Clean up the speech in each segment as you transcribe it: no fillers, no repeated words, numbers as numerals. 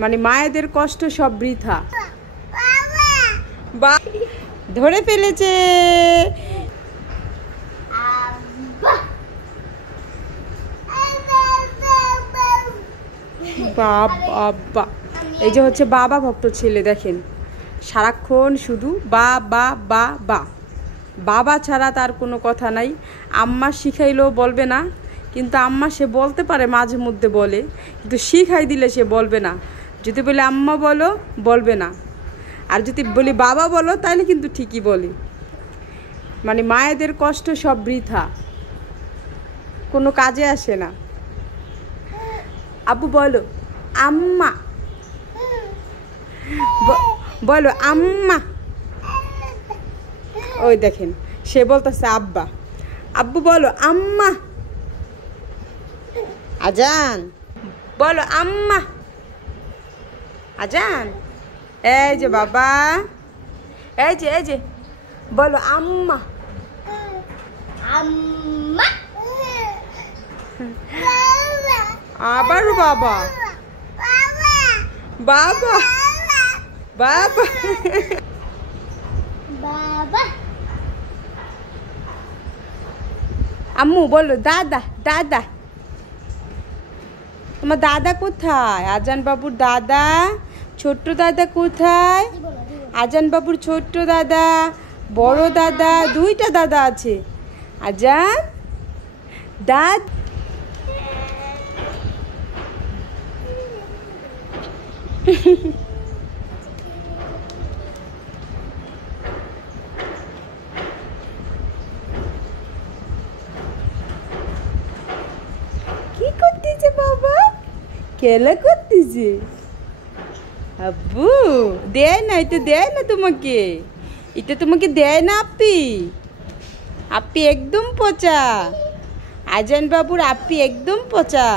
মানে মায়েদের কষ্ট সব বৃথা। বা ধরে ফেলেছে। বাবা, এই যে হচ্ছে বাবা ভক্ত ছেলে, দেখেন সারাক্ষণ শুধু বা বা বা বা, বাবা ছাড়া তার কোনো কথা নাই। আম্মা শিখাইলেও বলবে না, কিন্তু আম্মা সে বলতে পারে, মাঝে মধ্যে বলে, কিন্তু শিখাই দিলে সে বলবে না। যদি বলি আম্মা বলো, বলবে না। আর যদি বলি বাবা বলো, তাহলে কিন্তু ঠিকই বলে। মানে মায়েদের কষ্ট সব বৃথা, কোনো কাজে আসে না। আব্বু বলো আম্মা, বলো আম্মা। ওই দেখেন সে বলতেছে আব্বা। আব্বু বলো আম্মা। আজান বলো আম্মা। আজান, এই যে বাবা, এই যে বলো আম্মা। আম্মা। আবার বাবা, বাবা, বাবা, বাবা। আম্মু বলো দাদা, দাদা। তোমার দাদা কোথায়? আজান বাবুর দাদা, ছোট্ট দাদা কোথায়? আজান বাবুর ছোট্ট দাদা, বড় দাদা, দুইটা দাদা আছে। আজান দাদ, কি করতেছে বাবা? খেলা করতেছে। আব্বু দেয় না, এটা দেয় না তোমাকে, এটা তোমাকে দেয় না আপ্পি। আপ্পি একদম পচা। আজান বাবুর আপ্পি একদম পচা।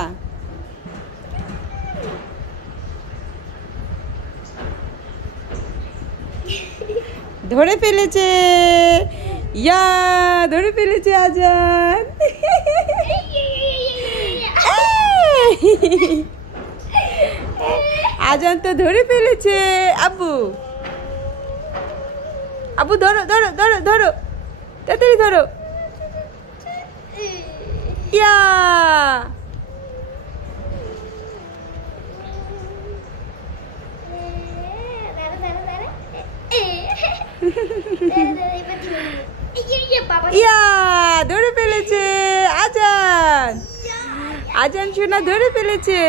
ধরে ফেলেছে, ইয়া ধরে ফেলেছে আজান। আজান তো ধরে ফেলেছে। আব্বু, আব্বু ধরো ধরো ধরো ধরো, তাড়াতাড়ি ধরো। ইয়া ইয়া ধরে ফেলেছে আজান। আজান সোনা ধরে ফেলেছে।